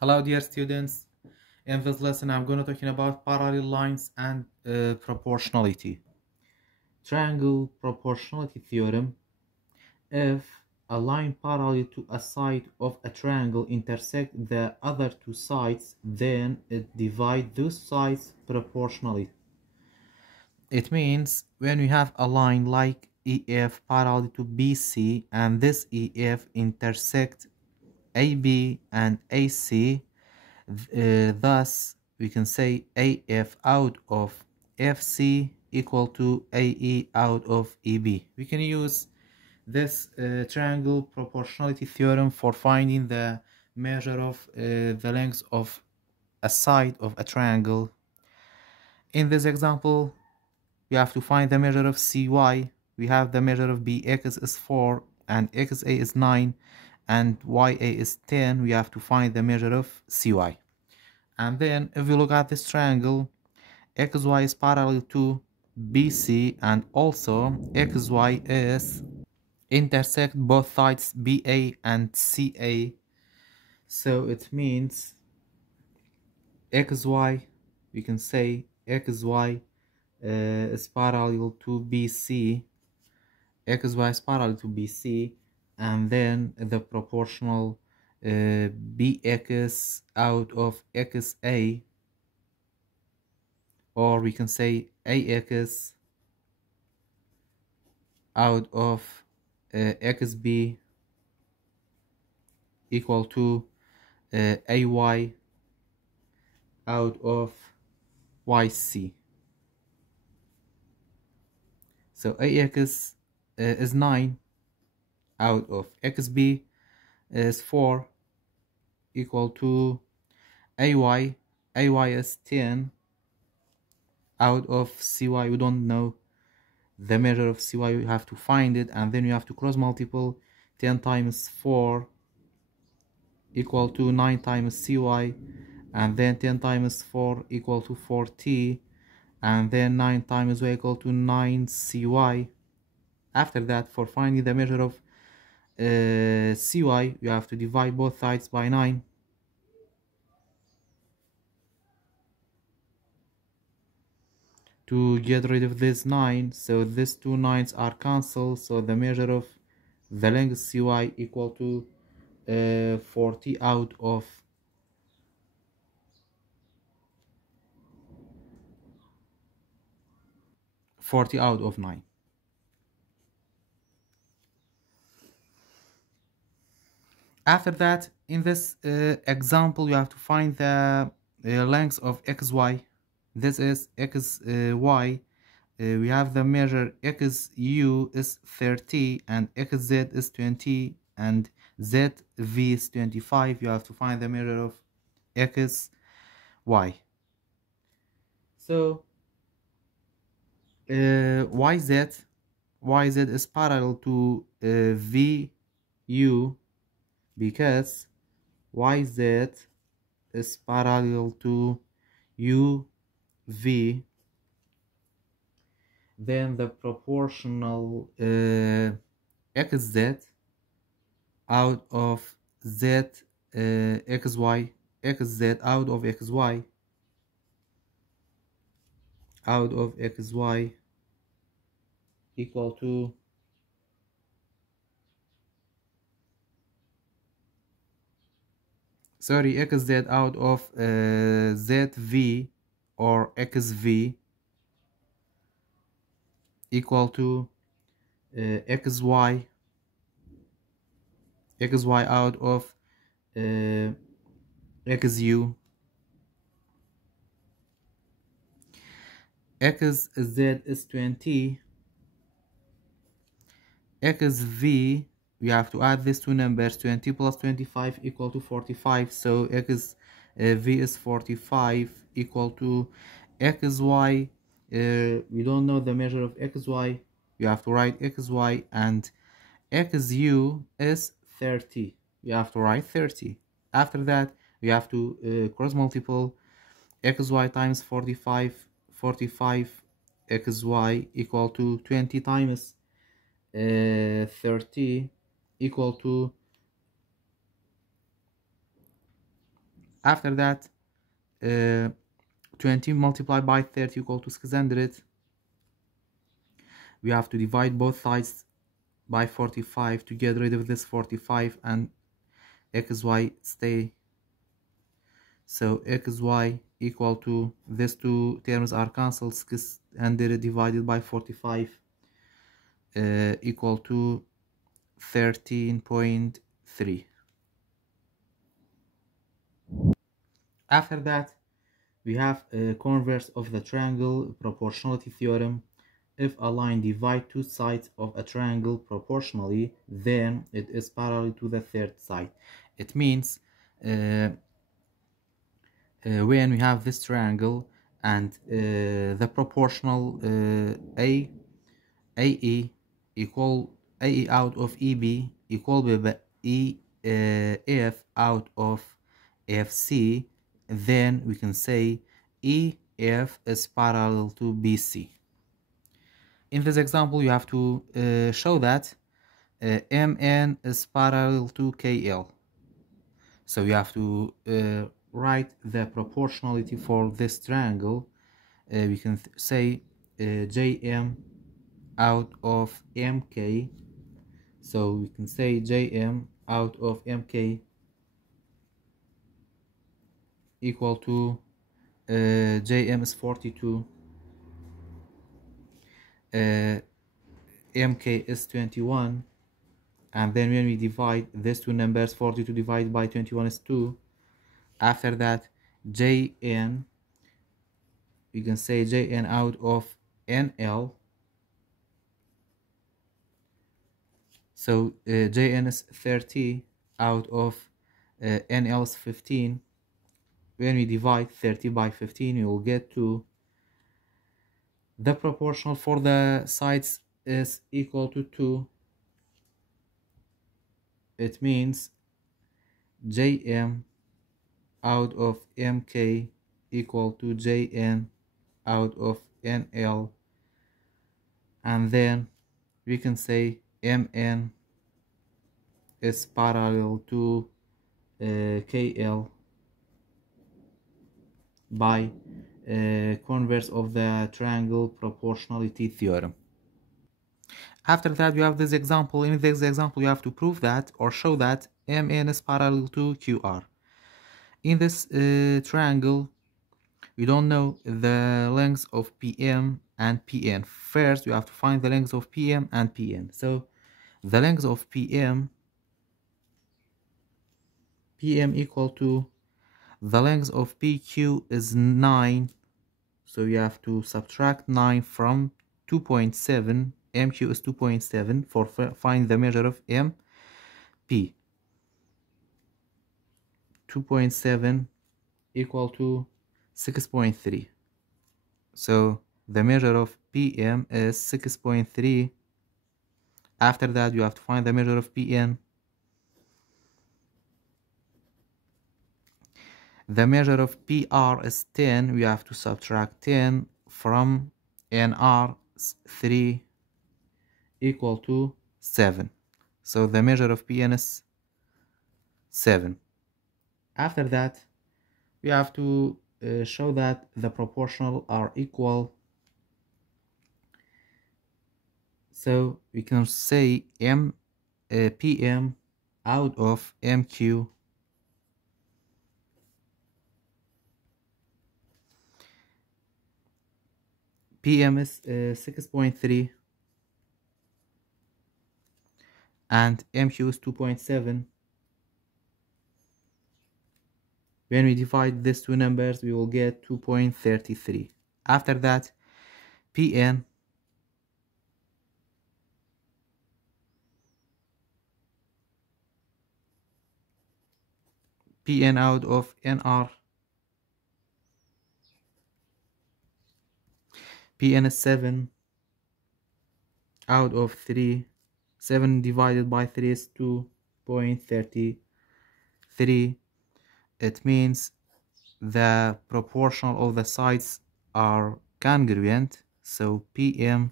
Hello dear students, in this lesson I'm going to talking about parallel lines and proportionality. Triangle proportionality theorem. If a line parallel to a side of a triangle intersect the other two sides, then it divides those sides proportionally. It means when we have a line like EF parallel to BC and this EF intersect AB and AC, thus we can say AF out of FC equal to AE out of EB. We can use this triangle proportionality theorem for finding the measure of the length of a side of a triangle. In this example, we have to find the measure of CY. We have the measure of BX is 4 and XA is 9 and YA is 10. We have to find the measure of CY. And then if we look at this triangle, XY is parallel to BC and also XY is intersect both sides BA and CA. So it means XY, we can say XY is parallel to BC. XY is parallel to BC, and then the proportional BX out of XA, or we can say AX out of XB equal to AY out of YC. So AX is 9 out of XB is 4 equal to AY is 10 out of CY. We don't know the measure of CY, you have to find it, and then you have to cross multiple. 10 times 4 equal to 9 times CY, and then 10 times 4 equal to 40, and then 9 times Y equal to 9 CY. After that, for finding the measure of CY, you have to divide both sides by 9. To get rid of this 9, so these two 9s are cancelled, so the measure of the length CY equal to 40 out of 9. After that, in this example, you have to find the length of XY. This is XY. We have the measure XU is 30 and XZ is 20 and ZV is 25. You have to find the measure of XY. So YZ is parallel to VU because YZ is parallel to UV. Then the proportional XZ out of XY, XZ out of XY equal to XZ out of ZV or XV equal to XY out of XU. XZ is 20. XV, we have to add these two numbers. 20 plus 25 equal to 45. So XV is 45 equal to XY. We don't know the measure of XY. You have to write XY, and XU is 30. You have to write 30. After that, we have to cross multiple. XY times 45 XY equal to 20 times 30 equal to After that, 20 multiplied by 30 equal to 600. We have to divide both sides by 45 to get rid of this 45 and xy stay. So xy equal to, these two terms are cancelled, 600 divided by 45 equal to 13.3. After that, we have a converse of the triangle proportionality theorem. If a line divides two sides of a triangle proportionally, then it is parallel to the third side. It means when we have this triangle and the proportional AE equal AE out of EB equal with EF out of FC, then we can say EF is parallel to BC. In this example, you have to show that MN is parallel to KL. So you have to write the proportionality for this triangle. We can say JM out of MK. So we can say JM out of MK equal to JM is 42, MK is 21, and then when we divide these two numbers, 42 divided by 21 is 2. After that, JN, we can say JN out of NL. So JN is 30 out of NL is 15. When we divide 30 by 15, we will get to the proportional for the sides is equal to 2. It means JM out of MK equal to JN out of NL, and then we can say MN is parallel to KL by converse of the triangle proportionality theorem. After that, you have this example. In this example, you have to prove that or show that MN is parallel to QR. In this triangle, we don't know the lengths of PM and PN. First, you have to find the lengths of PM and PN. So the length of PM equal to the length of PQ is 9. So you have to subtract 9 from 2.7. MQ is 2.7 for find the measure of MP. 2.7 equal to 6.3. So the measure of PM is 6.3. After that, you have to find the measure of PN. The measure of PR is 10. We have to subtract 10 from NR, 3 equal to 7. So the measure of PN is 7. After that, we have to show that the proportional are equal. So we can say PM out of MQ PM is 6.3 and MQ is 2.7. When we divide these two numbers, we will get 2.33. After that, PN out of NR. PN is 7 out of 3. 7 divided by 3 is 2.33. It means the proportional of the sides are congruent. So PM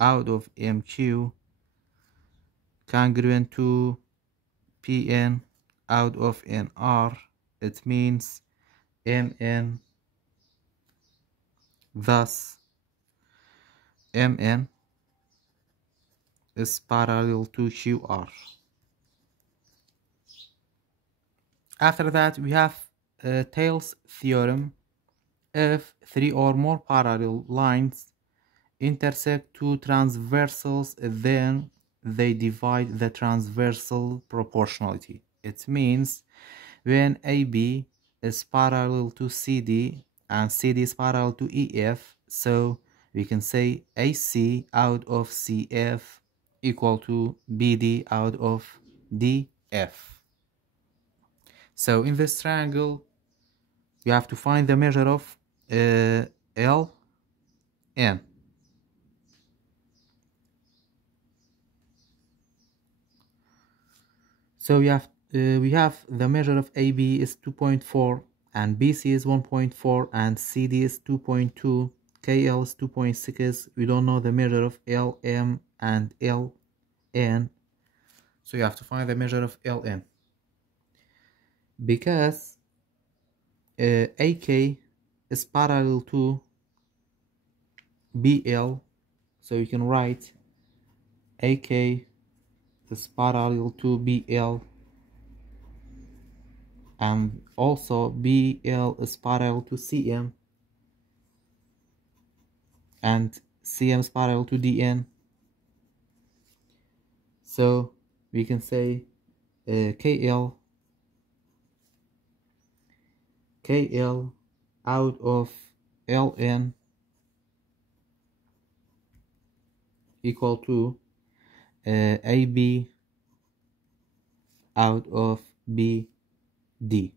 out of MQ congruent to PN out of NR it means MN, thus MN is parallel to QR. After that, we have Thales theorem. If three or more parallel lines intersect two transversals, then they divide the transversal proportionality. It means when AB is parallel to CD and CD is parallel to EF, so we can say AC out of CF equal to BD out of DF. So in this triangle, you have to find the measure of LN. So we have the measure of AB is 2.4 and BC is 1.4 and CD is 2.2, KL is 2.6. We don't know the measure of LM and LN, so you have to find the measure of LN. Because AK is parallel to BL, so you can write AK is parallel to BL, and also BL is parallel to CM, and CM is parallel to DN. So we can say KL out of LN equal to AB out of BD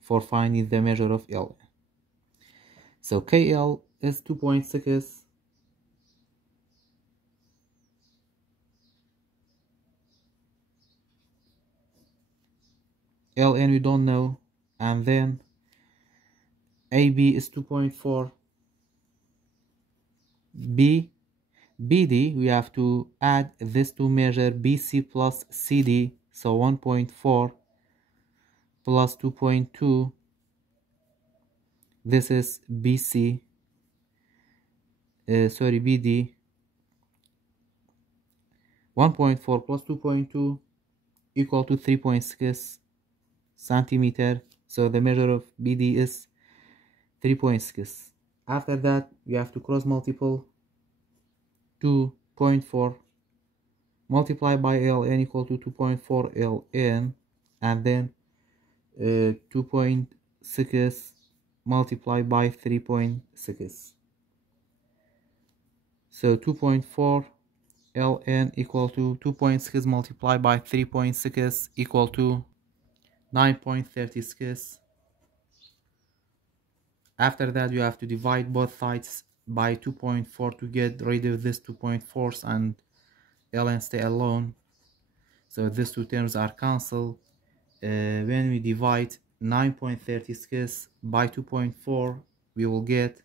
for finding the measure of LN. So KL is 2.6, LN we don't know, and then AB is 2.4, BD we have to add this to measure BC plus CD, so 1.4 plus 2.2, this is BC, BD, 1.4 plus 2.2 equal to 3.6 centimeter, so the measure of BD is 3.6. After that, you have to cross multiple 2.4 multiplied by LN equal to 2.4 LN, and then 2.6 multiplied by 3.6. So 2.4 LN equal to 2.6 multiplied by 3.6 equal to 9.36. After that, you have to divide both sides by 2.4 to get rid of this 2.4s and ln stay alone. So these two terms are cancelled. When we divide 9.36 by 2.4, we will get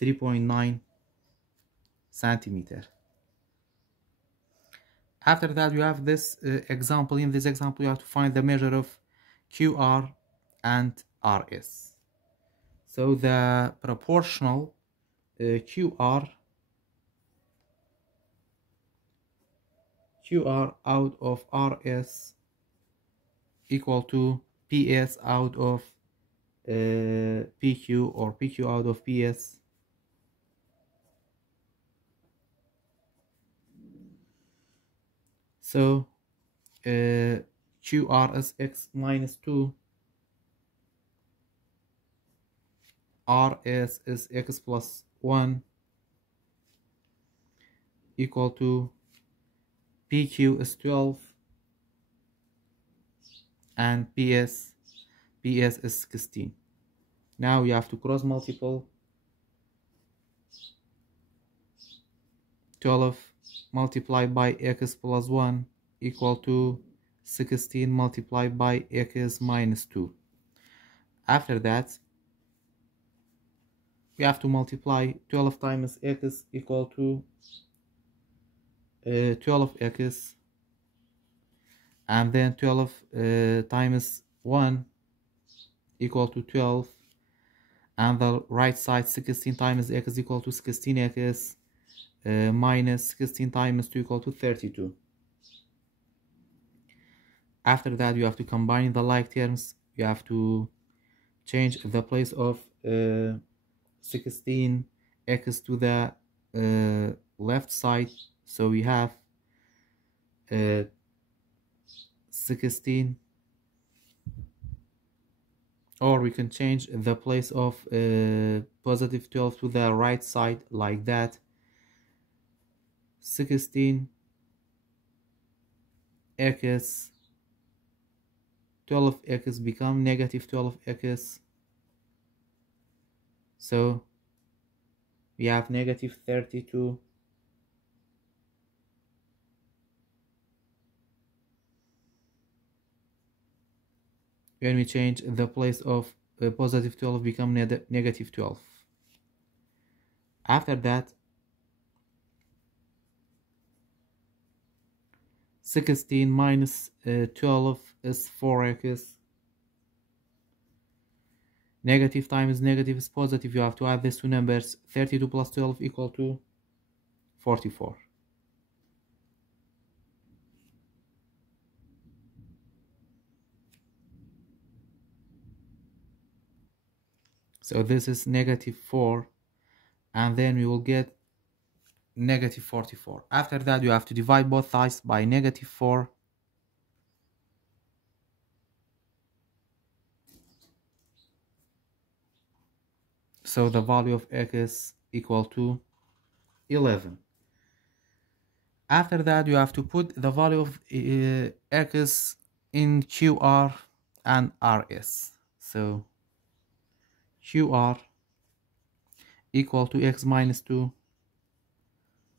3.9 centimeter. After that, you have this example. In this example, you have to find the measure of QR and RS. So the proportional QR out of RS equal to PS out of PQ, or PQ out of PS. So QR is x minus 2, RS is x plus 1 equal to PQ is 12 and PS is 16. Now you have to cross multiple 12 multiplied by x plus 1 equal to 16 multiplied by x minus 2. After that, we have to multiply 12 times x equal to 12x, and then 12 times 1 equal to 12, and the right side 16 times x is equal to 16x minus 16 times 2 equal to 32. After that, you have to combine the like terms. You have to change the place of 16x to the left side, so we have 16, or we can change the place of positive 12 to the right side like that. 16x 12x become negative 12x, so we have negative 32. When we change the place of positive 12 become negative 12. After that, 16 minus 12 is 4x. Negative times negative is positive. You have to add these two numbers. 32 plus 12 equal to 44. So this is negative 4, and then we will get negative 44. After that, you have to divide both sides by negative 4. So the value of x is equal to 11. After that, you have to put the value of x in QR and RS. So QR equal to x minus 2.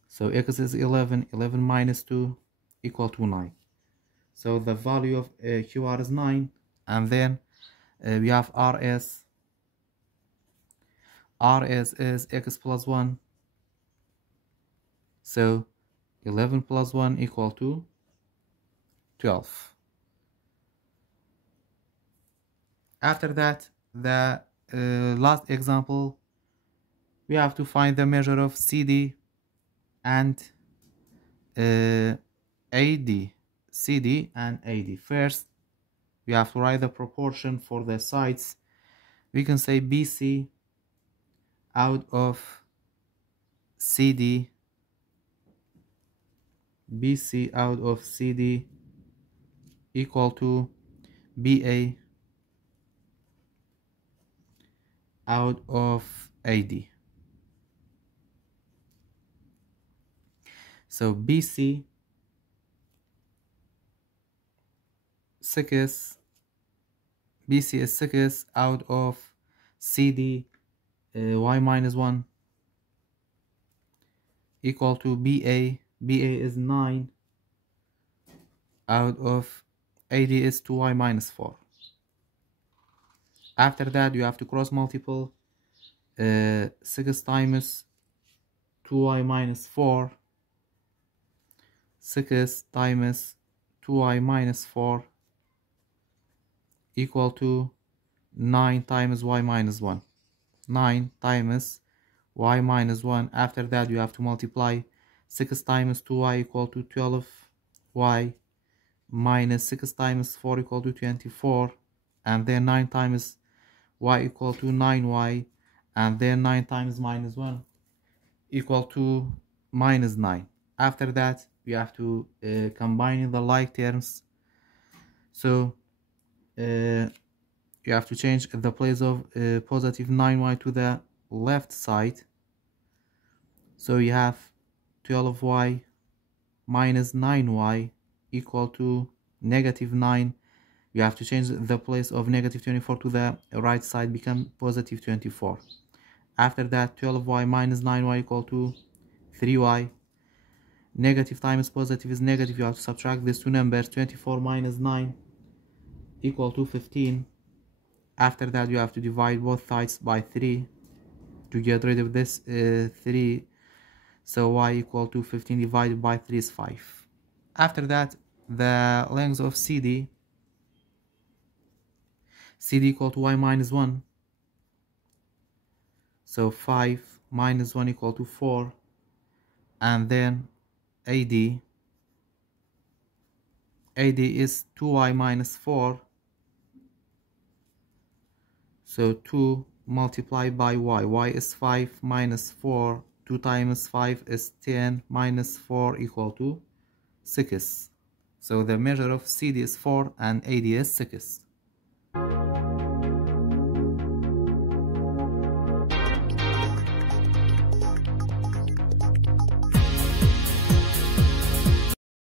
So x is 11. 11 minus 2 equal to 9. So the value of QR is 9. And then we have RS. RS is x plus 1. So 11 plus 1 equal to 12. After that, the last example, we have to find the measure of CD and AD. CD and AD. First, we have to write the proportion for the sides. We can say BC out of CD. BC out of CD equal to BA out of AD. So BC 6, BC is 6 out of CD y minus 1 equal to BA. BA is 9 out of AD is 2y minus 4. After that, you have to cross multiple 6 times 2y minus 4. 6 times 2y minus 4 equal to 9 times y minus 1. 9 times y minus 1. After that, you have to multiply 6 times 2y equal to 12y minus 6 times 4 equal to 24, and then 9 times y equal to 9y, and then 9 times minus 1 equal to minus 9. After that, we have to combine the like terms. So you have to change the place of positive 9y to the left side. So you have 12y minus 9y equal to negative 9. You have to change the place of negative 24 to the right side, become positive 24. After that, 12y minus 9y equal to 3y. Negative times positive is negative. You have to subtract these two numbers. 24 minus 9 equal to 15. After that, you have to divide both sides by 3 to get rid of this 3. So y equal to 15 divided by 3 is 5. After that, the length of CD CD equal to y minus 1. So 5 minus 1 equal to 4. And then AD is 2y minus 4. So 2 multiplied by y. Y is 5 minus 4. 2 times 5 is 10 minus 4 equal to 6. So the measure of CD is 4 and AD is 6.